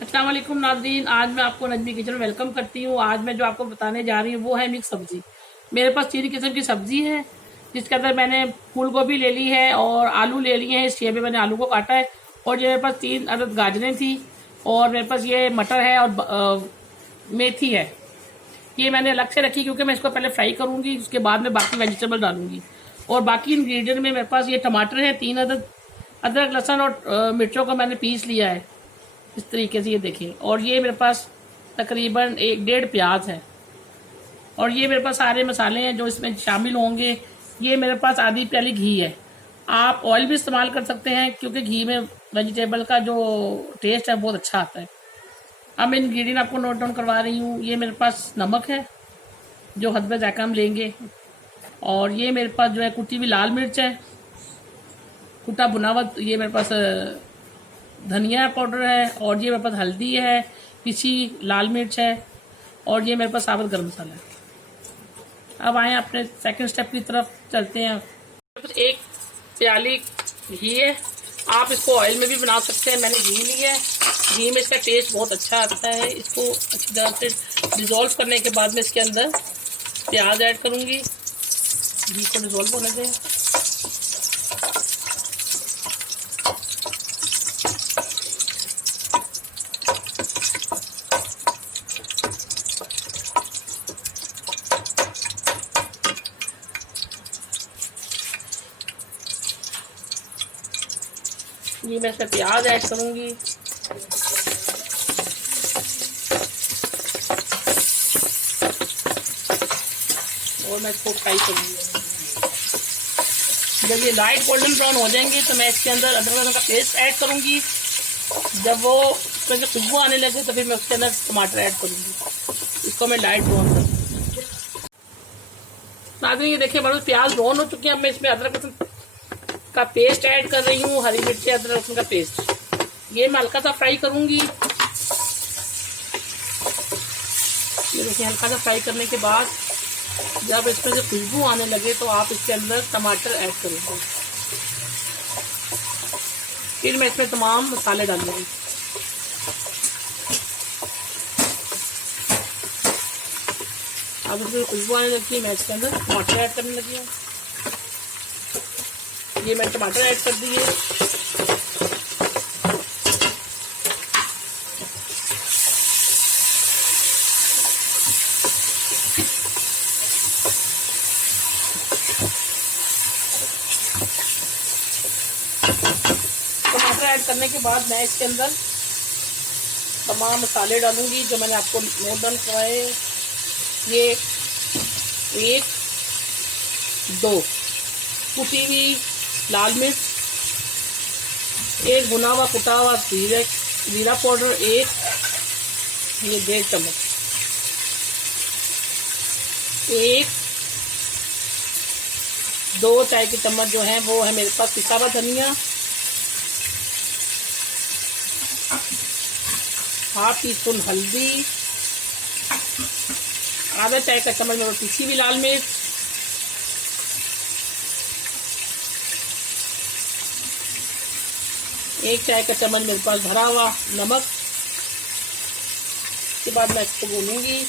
अस्सलाम वालेकुम नाज़रीन, आज मैं आपको नजमी किचन में वेलकम करती हूँ। आज मैं जो आपको बताने जा रही हूँ वो है मिक्स सब्जी। मेरे पास 3 किस्म की सब्जी है, जिसके अंदर मैंने फूल गोभी ले ली है और आलू ले लिए हैं। इस शेप में मैंने आलू को काटा है। और ये मेरे पास 3 अदद गाजरें थी और मेरे पास ये मटर है और मेथी है। ये मैंने अलग से रखी क्योंकि मैं इसको पहले फ्राई करूँगी, उसके बाद में बाकी वेजिटेबल डालूंगी। और बाकी इंग्रेडिएंट में मेरे पास ये टमाटर है 3 अदद, अदरक लहसुन और मिर्चों को मैंने पीस लिया है इस तरीके से, ये देखें। और ये मेरे पास तकरीबन 1-1.5 प्याज है। और ये मेरे पास सारे मसाले हैं जो इसमें शामिल होंगे। ये मेरे पास आधी प्याली घी है। आप ऑयल भी इस्तेमाल कर सकते हैं क्योंकि घी में वेजिटेबल का जो टेस्ट है बहुत अच्छा आता है। अब मैं इंग्रेडिएंट आपको नोट डाउन करवा रही हूँ। ये मेरे पास नमक है जो हस्बे ज़ायक़ा हम लेंगे। और ये मेरे पास जो है कुटी हुई लाल मिर्च है, कुटा भुना हुआ। ये मेरे पास धनिया पाउडर है। और ये मेरे पास हल्दी है, पिसी लाल मिर्च है। और ये मेरे पास साबुत गरम मसाला है। अब आए अपने सेकंड स्टेप की तरफ चलते हैं। मेरे पास 1 प्याली घी है। आप इसको ऑयल में भी बना सकते हैं, मैंने घी लिया है। घी में इसका टेस्ट बहुत अच्छा आता है। इसको अच्छी तरह से डिज़ोल्व करने के बाद में इसके अंदर प्याज ऐड करूँगी। घी को डिज़ोल्व होने दें। ये मैं इसमें प्याज ऐड करूंगी। और मैं इसको फ्राई करूंगी। जब ये लाइट गोल्डन ब्राउन हो जाएंगे तो मैं इसके अंदर अदरक लहसुन का पेस्ट ऐड करूंगी। जब वो उसमें जो खुशबू आने लगे तो फिर मैं उसके अंदर टमाटर ऐड करूंगी। इसको मैं लाइट ब्राउन करूँगी। नाज़रीन ये देखिए बड़े प्याज ब्राउन हो चुके हैं। अब मैं इसमें अदरक लहसुन का पेस्ट ऐड कर रही हूँ, हरी मिर्ची अदरक लहसुन का पेस्ट। ये मैं हल्का सा फ्राई करूंगी। ये देखिए हल्का सा फ्राई करने के बाद जब इसमें से खुशबू आने लगे तो आप इसके अंदर टमाटर ऐड करेंगे। फिर मैं इसमें तमाम मसाले डालूंगी। अब इसमें खुशबू आने लगती है, मैं इसके अंदर टमाटर ऐड करने लगी हूँ। ये मैं टमाटर ऐड कर दिए। टमाटर ऐड करने के बाद मैं इसके अंदर तमाम मसाले डालूंगी जो मैंने आपको नोट डाउन करवाए। ये 1-2 कुटी हुई लाल मिर्च, 1 भुना हुआ कुटा हुआ जीरा पाउडर 1, ये 1.5 चम्मच, 1-2 चाय के चम्मच जो है वो है मेरे पास पिसा हुआ धनिया, 1/2 टीस्पून हल्दी, आधा चाय का चम्मच मेरे पिसी हुई लाल मिर्च, 1 चाय का चम्मच मेरे पास भरा हुआ नमक। इसके बाद मैं इसको भूनूंगी।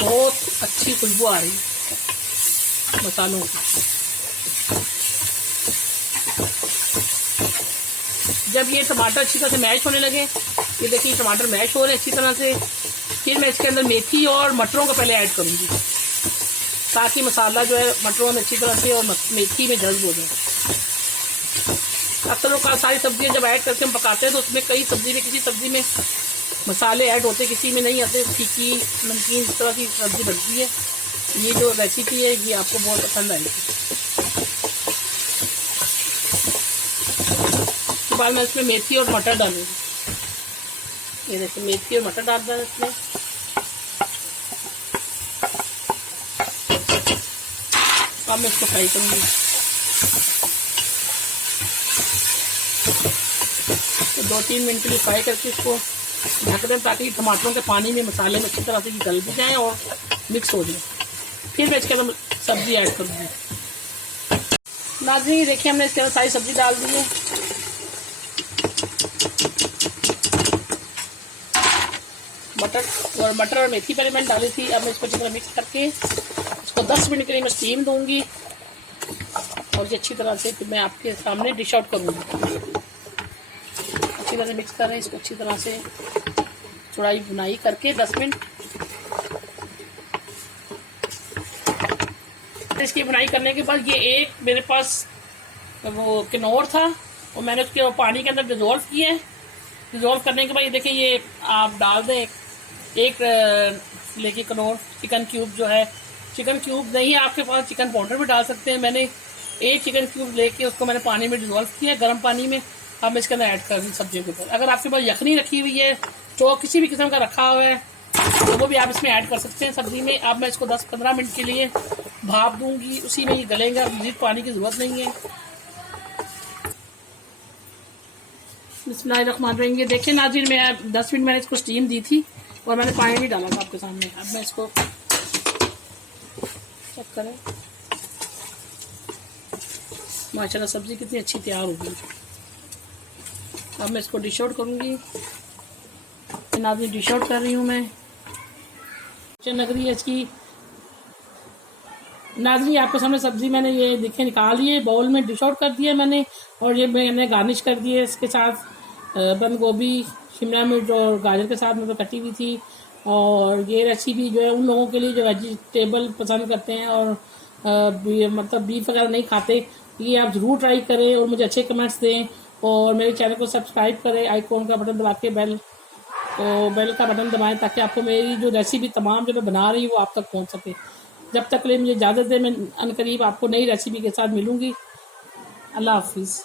बहुत अच्छी खुशबू आ रही मसालों की। जब ये टमाटर अच्छी तरह से मैश होने लगे, ये देखिए टमाटर मैश हो रहे हैं अच्छी तरह से, फिर मैं इसके अंदर मेथी और मटरों को पहले ऐड करूंगी ताकि मसाला जो है मटरों में अच्छी तरह से और मेथी में जज्ब हो जाए। अक्सर लोग सारी सब्जियां जब ऐड करके हम पकाते हैं तो उसमें कई सब्जी में किसी सब्जी में मसाले ऐड होते, किसी में नहीं आते। फीकी नमकीन इस तरह की सब्जी बनती है। ये जो रेसिपी है ये आपको बहुत पसंद आएगी। उसके बाद मैं इसमें मेथी और मटर डालूंगी। ये देखिए मेथी और मटर डाल दें इसमें। अब मैं इसको फ्राई करूंगी। तो 2-3 मिनट के लिए फ्राई करके इसको ढक दें ताकि टमाटरों के पानी में मसाले में अच्छी तरह से गल भी जाए और मिक्स हो जाए। फिर मैं इसके अंदर सब्जी ऐड करूँगी। नाज़रीन देखिए हमने इसके अंदर सारी सब्जी डाल दी है। मटर और मेथी पहले मैंने डाली थी। अब मैं इसको अच्छी तरह मिक्स करके इसको 10 मिनट के लिए मैं स्टीम दूंगी और ये अच्छी तरह से फिर मैं आपके सामने डिश आउट करूँगी। अच्छी तरह से मिक्स कर रहे हैं इसको, अच्छी तरह से चौड़ाई बुनाई करके 10 मिनट इसकी बुनाई करने के बाद ये एक मेरे पास वो किनोर था और मैंने उसके पानी के अंदर डिज़ोल्व किया है। डिज़ोल्व करने के बाद ये देखिए ये आप डाल दें एक लेके किनोर चिकन क्यूब जो है, चिकन क्यूब नहीं है आपके पास चिकन पाउडर भी डाल सकते हैं। मैंने एक चिकन क्यूब लेके उसको मैंने पानी में डिज़ोल्व किया गर्म पानी में। अब मैं इसके अंदर ऐड कर दूँ सब्जियों के ऊपर। अगर आपके पास यखनी रखी हुई है तो किसी भी किस्म का रखा हुआ है तो वो भी आप इसमें ऐड कर सकते हैं सब्जी में। अब मैं इसको 10-15 मिनट के लिए भाप दूंगी, उसी में ये गलेगा, मज़ीद पानी की ज़रूरत नहीं है। बिस्मिल्लाहिर्रहमानिर्रहीम। ये देखिए नाज़रीन मैं 10 मिनट मैंने इसको स्टीम दी थी और मैंने पानी नहीं डाला था आपके सामने। अब मैं इसको चेक करें, माशाल्लाह सब्ज़ी कितनी अच्छी तैयार होगी। अब मैं इसको डिश आउट करूँगी। नाज़रीन डिश आउट कर रही हूँ मैं। लग रही है इसकी नाज़रीन आपके सामने सब्ज़ी मैंने ये देखिए निकाली है, बाउल में डिश आउट कर दिया मैंने और ये मैंने गार्निश कर दी है इसके साथ बंद गोभी, शिमला मिर्च और गाजर के साथ मतलब कटी हुई थी। और ये रेसिपी जो है उन लोगों के लिए जो वेजिटेबल पसंद करते हैं और मतलब बीफ वगैरह नहीं खाते, ये आप ज़रूर ट्राई करें और मुझे अच्छे कमेंट्स दें और मेरे चैनल को सब्सक्राइब करें, आइकॉन का बटन दबा के बेल का बटन दबाएं ताकि आपको मेरी जो रेसिपी तमाम जो मैं बना रही हूँ वो आप तक पहुँच सके। जब तक के लिए मुझे इजाज़त दें, मैं अनकरीब आपको नई रेसिपी के साथ मिलूँगी। अल्लाह हाफिज़।